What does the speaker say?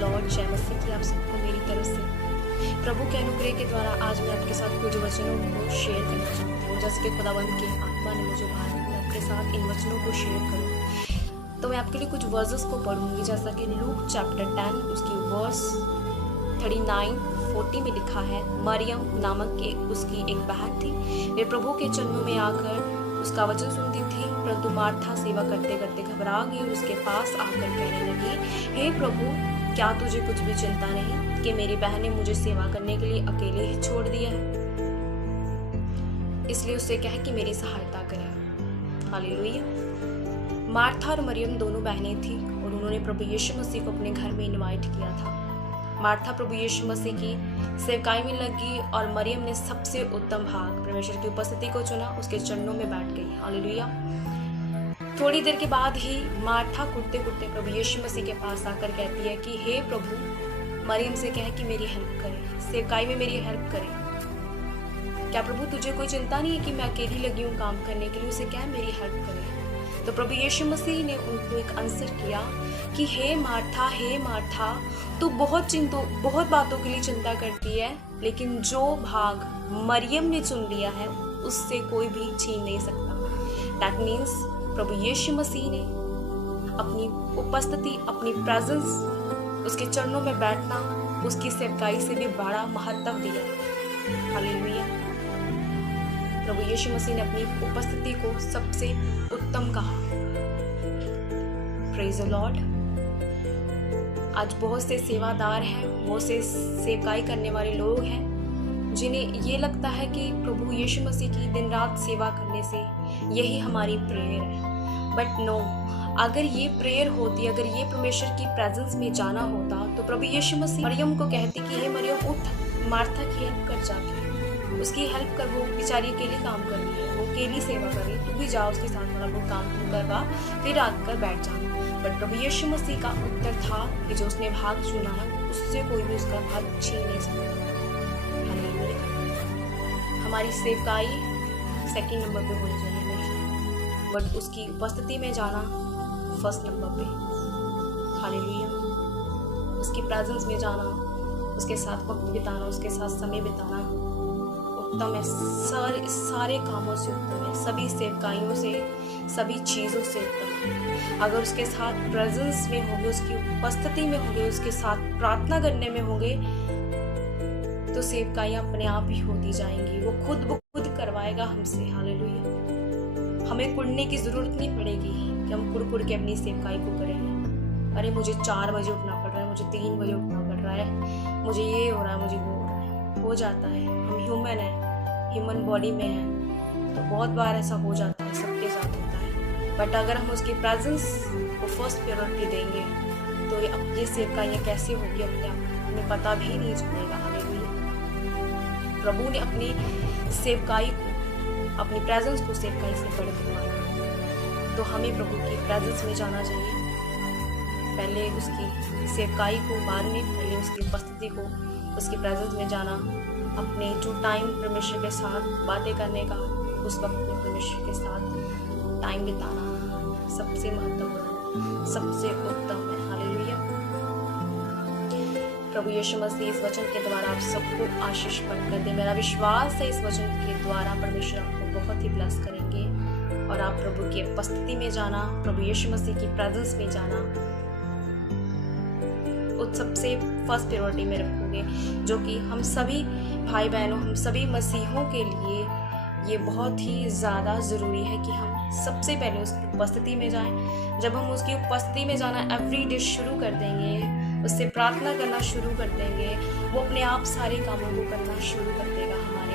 Lord, जय मसीह की आप सबको मेरी तरफ से प्रभु के अनुग्रह के द्वारा आज मैं आपके साथ कुछ वचनों को शेयर करना चाहती हूँ। जैसे कि खुदावंद की आत्मा ने मुझे कहा है मैं आपके साथ इन वचनों को शेयर करूँ, तो मैं आपके लिए कुछ वर्सेस को पढ़ूंगी। जैसा कि लूक चैप्टर 10 उसकी वर्स 39-40 में लिखा है, मरियम नामक उसकी एक बहन थी। वे प्रभु के चरणों में आकर उसका वचन सुनती थी, परंतु मार्था सेवा करते करते घबरा गई और उसके पास आकर कहने लगी, हे प्रभु, क्या तुझे कुछ भी चिंता नहीं कि मेरी बहन ने मुझे सेवा करने के लिए अकेले ही छोड़ दिया है? इसलिए उससे कह कि मेरी सहायता करे। हालेलुया। मार्था और मरियम दोनों बहनें थी और उन्होंने प्रभु यीशु मसीह को अपने घर में इनवाइट किया था। मार्था प्रभु यीशु मसीह की सेवकाई में लगी और मरियम ने सबसे उत्तम भाग परमेश्वर की उपस्थिति को चुना, उसके चरणों में बैठ गई। हालेलुया। थोड़ी देर के बाद ही मार्था कुटते कुटते प्रभु यीशु मसीह के पास आकर कहती है कि हे प्रभु, मरियम से कह कि मेरी हेल्प करे, सेवकाई में मेरी हेल्प करे। क्या प्रभु तुझे कोई चिंता नहीं है कि मैं अकेली लगी हूँ काम करने के लिए? उसे कह मेरी हेल्प करे। तो प्रभु यीशु मसीह ने उनको एक आंसर किया कि हे मार्था, तू बहुत बातों के लिए चिंता करती है, लेकिन जो भाग मरियम ने चुन लिया है उससे कोई भी छीन नहीं सकता। दैट मीन्स प्रभु यीशु मसीह ने अपनी उपस्थिति, अपनी प्रेजेंस, उसके चरणों में बैठना, उसकी सेवकाई से भी बड़ा महत्व दिया। हालेलुया। प्रभु यीशु मसीह ने अपनी उपस्थिति को सबसे उत्तम कहा। Praise the Lord. आज बहुत से सेवादार हैं, बहुत से सेवकाई करने वाले लोग हैं जिन्हें ये लगता है कि प्रभु यीशु मसीह की दिन रात सेवा करने से यही हमारी प्रेयर है। बट नो, अगर ये प्रेयर होती, अगर ये परमेश्वर की प्रेजेंस में जाना होता, तो प्रभु यीशु मसीह मरियम को कहते कि हे मरियम उठ, मार्था की हेल्प कर जाके, उसकी हेल्प कर, वो बेचारी अकेली काम कर रही है, वो अकेली सेवा कर रही है, तू भी जा उसके साथ थोड़ा बहुत काम तू करवा, फिर आकर बैठ जा। बट प्रभु यीशु मसीह का उत्तर था कि जो उसने भाग चुना है उससे कोई भी उसका भाग छीन नहीं सकता। हालेलुया। हमारी सेवकाई सेकंड नंबर पे होनी चाहिए हमेशा, बट उसकी उपस्थिति में जाना फर्स्ट नंबर पे। हालेलुया। उसकी प्रेजेंस में जाना, उसके साथ वक्त बिताना, उसके साथ समय बिताना उत्तम है। सारे कामों से उत्तम है, सभी सेवकाइयों से, सभी चीज़ों से उत्तम है। अगर उसके साथ प्रेजेंस में होंगे, उसकी उपस्थिति में होंगे, उसके साथ प्रार्थना करने में होंगे, तो सेवकाइयाँ अपने आप ही होती जाएंगी। वो खुद ब खुद करवाएगा हमसे। हालेलुया। हमें कुड़ने की जरूरत नहीं पड़ेगी कि हम कुड़ के अपनी सेवकाई को करें। अरे मुझे 4 बजे उठना पड़ रहा है, मुझे 3 बजे उठना पड़ रहा है, मुझे ये हो रहा है, मुझे वो हो रहा है। हो जाता है, हम ह्यूमन है, ह्यूमन बॉडी में है, तो बहुत बार ऐसा हो जाता है, सबके साथ होता है। बट अगर हम उसकी प्रेजेंस को फर्स्ट प्रायोरिटी देंगे तो ये सेवकाइयाँ कैसे होगी अपने आप हमें पता भी नहीं चलेगा। हालेलुया। प्रभु ने अपनी सेवकाई को, अपनी प्रेजेंस को सेवकाई से बढ़कर माना, तो हमें प्रभु की प्रेजेंस में जाना चाहिए। पहले उसकी सेवकाई को, बाद में पहले उसकी उपस्थिति को, उसकी प्रेजेंस में जाना, अपने जो टाइम परमेश्वर के साथ बातें करने का, उस वक्त में परमेश्वर के साथ टाइम बिताना सबसे महत्वपूर्ण, सबसे उत्तम है। हालेलुया। प्रभु यीशु मसीह इस वचन के द्वारा आप सबको आशीष प्रदान कर दे। मेरा विश्वास है इस वचन के द्वारा परमेश्वर आपको बहुत ही ब्लेस करेंगे और आप प्रभु की उपस्थिति में जाना, प्रभु यीशु मसीह की प्रेजेंस में जाना उस सबसे फर्स्ट प्रायोरिटी में रखोगे, जो कि हम सभी भाई बहनों, हम सभी मसीहों के लिए ये बहुत ही ज़्यादा ज़रूरी है कि हम सबसे पहले उसकी उपस्थिति में जाएं। जब हम उसकी उपस्थिति में जाना एवरी डे शुरू कर देंगे, उससे प्रार्थना करना शुरू कर देंगे, वो अपने आप सारे कामों को करना शुरू कर देगा हमारे